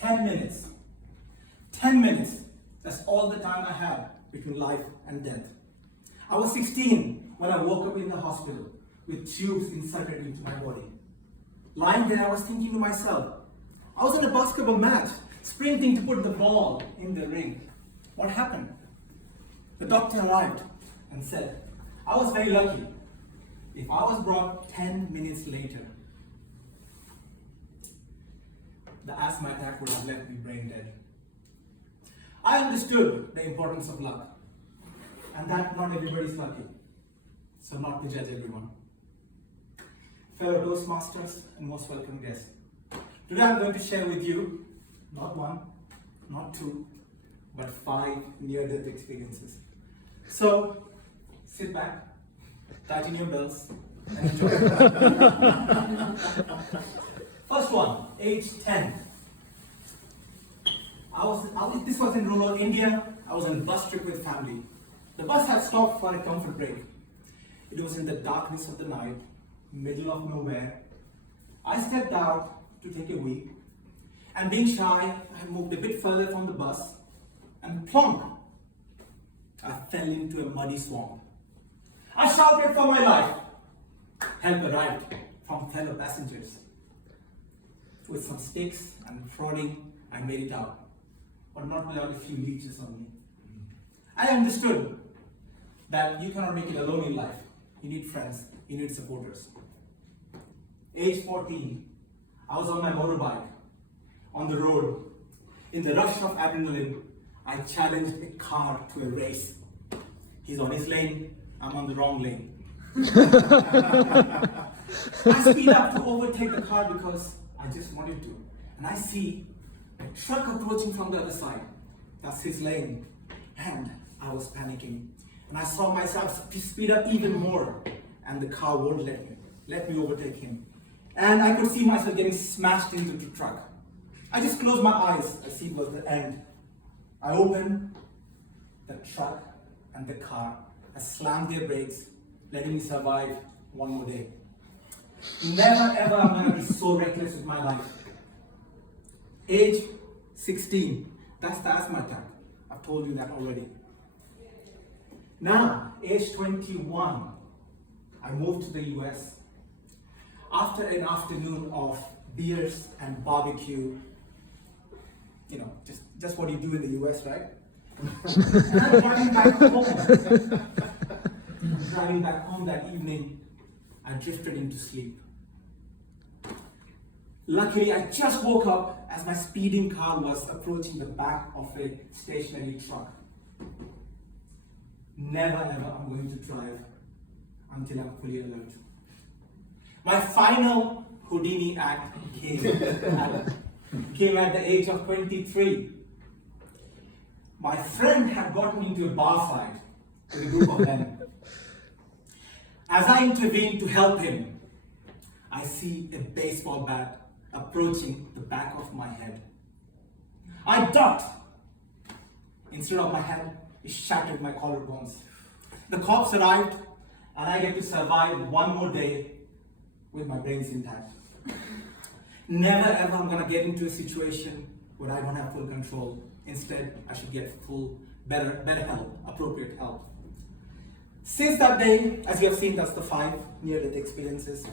10 minutes. 10 minutes. That's all the time I had between life and death. I was 16 when I woke up in the hospital with tubes inserted into my body. Lying there, I was thinking to myself, I was in a basketball match, sprinting to put the ball in the ring. What happened? The doctor arrived and said, I was very lucky. If I was brought 10 minutes later, the asthma attack would have left me brain dead. I understood the importance of luck, and that not everybody's lucky, so not to judge everyone. Fellow Toastmasters and most welcome guests, today I'm going to share with you not one, not two, but 5 near-death experiences. So sit back, tighten your belts, and enjoy. First one, age 10. This was in rural India. I was on a bus trip with family. The bus had stopped for a comfort break. It was in the darkness of the night, middle of nowhere. I stepped out to take a wee, and being shy, I moved a bit further from the bus, and plonk, I fell into a muddy swamp. I shouted for my life. Help arrived from fellow passengers. With some sticks and prodding, I made it out, but not without a few leeches on me. I understood that you cannot make it alone in life. You need friends, you need supporters. Age 14, I was on my motorbike, on the road. In the rush of adrenaline, I challenged a car to a race. He's on his lane, I'm on the wrong lane. I speed up to overtake the car because I just wanted to. And I see a truck approaching from the other side. That's his lane. And I was panicking. And I saw myself speed up even more. And the car won't let me overtake him. And I could see myself getting smashed into the truck. I just closed my eyes. I see it was the end. I opened the truck and the car. I slammed their brakes, letting me survive one more day. Never ever am I going to be so reckless with my life. Age 16, that's the asthma attack. I've told you that already. Now, age 21, I moved to the US. After an afternoon of beers and barbecue, just what you do in the US, right? And I'm driving back home. Driving back home that evening, I drifted into sleep. Luckily, I just woke up as my speeding car was approaching the back of a stationary truck. Never ever I'm going to drive until I'm fully alert. My final Houdini act came at the age of 23. My friend had gotten into a bar fight with a group of men. As I intervened to help him, I see a baseball bat approaching the back of my head. I ducked. Instead of my head, it shattered my collarbones. The cops arrived, and I get to survive one more day with my brains intact. Never ever I'm going to get into a situation where I don't have full control. Instead, I should get better help, appropriate help. Since that day, as you have seen, that's the 5 near-death experiences.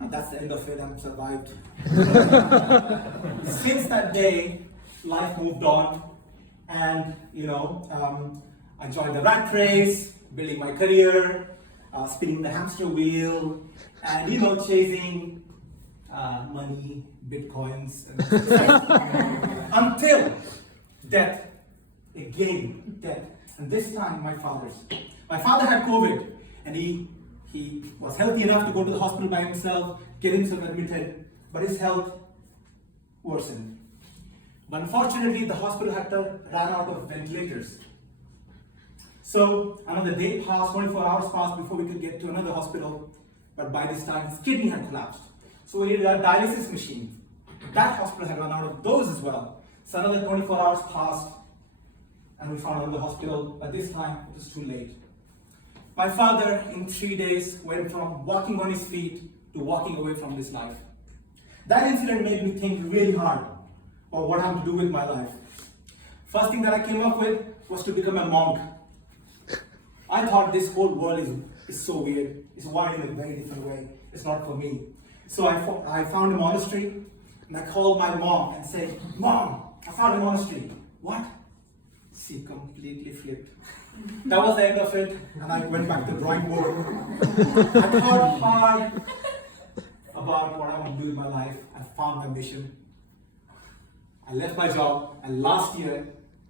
And that's the end of it, I'm survived. Since that day, life moved on. And, I joined the rat race, building my career, spinning the hamster wheel, and, chasing money, bitcoins, until death. Again, death. And this time, my father had COVID, and he was healthy enough to go to the hospital by himself, get himself admitted, but his health worsened. But unfortunately, the hospital had ran out of ventilators. So another day passed, 24 hours passed before we could get to another hospital, but by this time his kidney had collapsed. So we needed a dialysis machine. That hospital had run out of those as well. So another 24 hours passed, and we found another hospital, but this time it was too late. My father, in 3 days, went from walking on his feet to walking away from this life. That incident made me think really hard. or what I'm to do with my life. First thing that I came up with was to become a monk. I thought this whole world is so weird. It's wired in a very different way. It's not for me. So I found a monastery, and I called my mom and said, "Mom, I found a monastery." What? She completely flipped. That was the end of it, and I went back to the drawing board. I thought hard about what I want to do in my life. I found my mission. I left my job, and last year,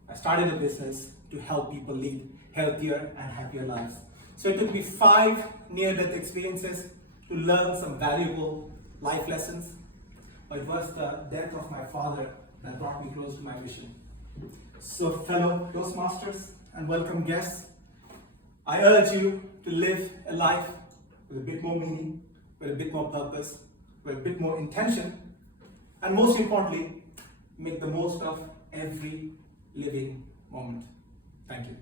I started a business to help people lead healthier and happier lives. So it took me 5 near-death experiences to learn some valuable life lessons. But it was the death of my father that brought me close to my mission. So fellow Toastmasters and welcome guests, I urge you to live a life with a bit more meaning, with a bit more purpose, with a bit more intention, and most importantly, make the most of every living moment. Thank you.